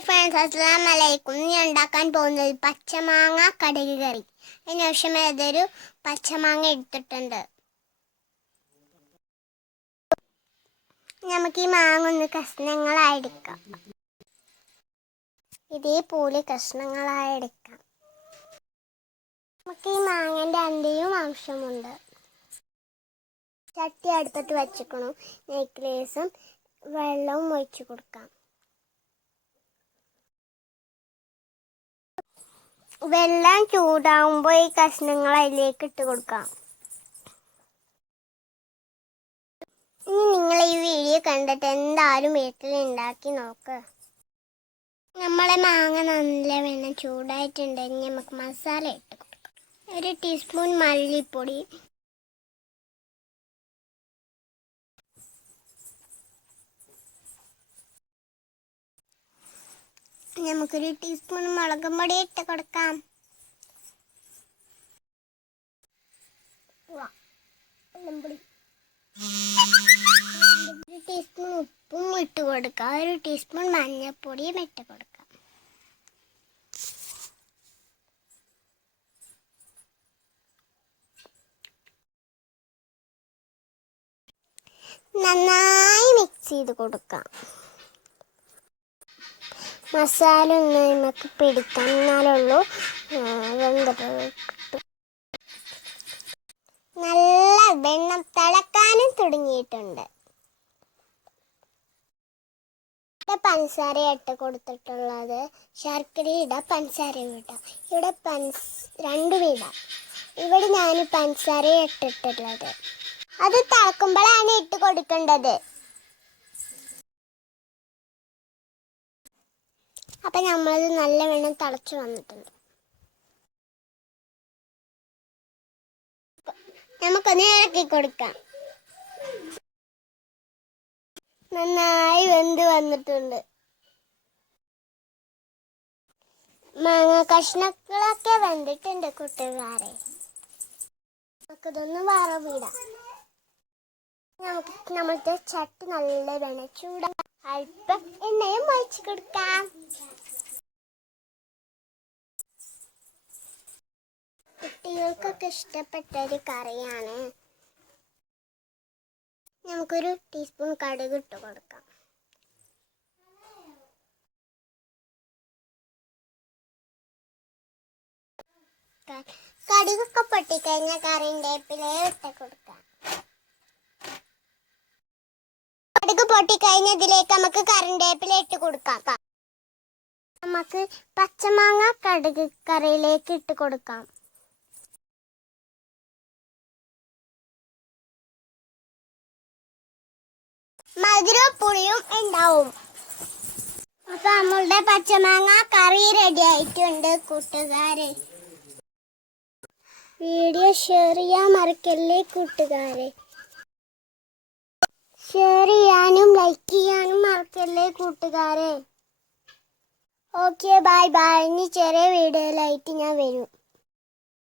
Hi friends, അസ്സലാമു അലൈക്കും. ഞാൻ ഉണ്ടാക്കാൻ പോകുന്നത് പച്ചമാങ്ങ കടുക് കറി. അതിനാവശ്യം ഏതൊരു പച്ചമാങ്ങ എടുത്തിട്ടുണ്ട്. നമുക്ക് ഈ മാങ്ങ ഒന്ന് കഷ്ണങ്ങളായെടുക്കാം. ഇതേപോലെ കഷ്ണങ്ങളായെടുക്കാം. നമുക്ക് ഈ മാങ്ങൻ്റെ അണ്ടിയും ആവശ്യമുണ്ട്. ചട്ടി അടുപ്പത്ത് വെച്ചിക്കണം. നെയ്ക്ലേസും വെള്ളവും ഒഴിച്ചു കൊടുക്കാം. വെള്ളം ചൂടാവുമ്പോൾ ഈ കഷ്ണങ്ങൾ അതിലേക്ക് ഇട്ട് കൊടുക്കാം. ഇനി നിങ്ങൾ ഈ വീഡിയോ കണ്ടിട്ട് എന്തായാലും വീട്ടിൽ ഉണ്ടാക്കി നോക്ക്. നമ്മളെ മാങ്ങ നല്ല വെള്ളം ചൂടായിട്ടുണ്ടെങ്കിൽ നമുക്ക് മസാല ഇട്ട് കൊടുക്കാം. 1 ടീസ്പൂൺ മല്ലിപ്പൊടി, നമുക്കൊരു ടീസ്പൂൺ മുളക് പൊടി ഇട്ട് കൊടുക്കാം. ഒരു ടീസ്പൂൺ ഉപ്പും ഇട്ട് കൊടുക്കാം. 1 ടീസ്പൂൺ മഞ്ഞൾപ്പൊടിയും ഇട്ട് കൊടുക്കാം. നന്നായി മിക്സ് ചെയ്ത് കൊടുക്കാം. മസാല ഒന്ന് നമുക്ക് പിടിക്കാം, എന്നാലുള്ളൂ വെന്തത് കിട്ടും. നല്ല വെള്ളം തിളക്കാനും തുടങ്ങിയിട്ടുണ്ട്. പഞ്ചസാര ഇട്ട് കൊടുത്തിട്ടുള്ളത്. ശർക്കര ഇടാം, പഞ്ചസാര ഇടാം. ഇവിടെ 2 ഇടാം. ഇവിടെ ഞാൻ പഞ്ചസാര ഇട്ടിട്ടുള്ളത്. അത് തിളക്കുമ്പോഴാണ് ഇട്ട് കൊടുക്കേണ്ടത്. അപ്പം നമ്മളത് നല്ല വെള്ളം തിളച്ച് വന്നിട്ടുണ്ട്. നമുക്കൊന്ന് ഇളക്കി കൊടുക്കാം. നന്നായി വെന്ത് വന്നിട്ടുണ്ട്. മാങ്ങ കഷ്ണങ്ങളൊക്കെ വെന്തിട്ടുണ്ട് കൂട്ടുകാരെ. നമുക്കിതൊന്ന് വറവിടാം. നമ്മളുടെ ചട്ടി നല്ല വെള്ളം ചൂടാക്കാം. അല്പം എണ്ണയും ഒഴിച്ച് കൊടുക്കാം. കുട്ടികൾക്കൊക്കെ ഇഷ്ടപ്പെട്ട ഒരു കറിയാണ്. നമുക്കൊരു ടീസ്പൂൺ കടുക് ഇട്ട് കൊടുക്കാം. കടുകൊക്കെ പൊട്ടിക്കഴിഞ്ഞാൽ കറിവേപ്പില ഇട്ട് കൊടുക്കാം. കടുക് പൊട്ടിക്കഴിഞ്ഞാൽ ഇതിലേക്ക് നമുക്ക് കറിവേപ്പില ഇട്ട് കൊടുക്കാം. നമുക്ക് പച്ചമാങ്ങ കടുക് കറിയിലേക്ക് ഇട്ട് കൊടുക്കാം. മധുരവും പുളിയും ഉണ്ടാവും. അപ്പൊ നമ്മളുടെ പച്ചമാങ്ങ കറി റെഡി ആയിട്ടുണ്ട് കൂട്ടുകാരെ. വീഡിയോ ഷെയർ ചെയ്യാൻ മറക്കല്ലേ കൂട്ടുകാരെ. ഷെയർ ചെയ്യാനും ലൈക്ക് ചെയ്യാനും മറക്കല്ലേ കൂട്ടുകാരെ. Okay, bye bye. ഇനി ചെറിയ വീഡിയോയിലായിട്ട് ഞാൻ വരും.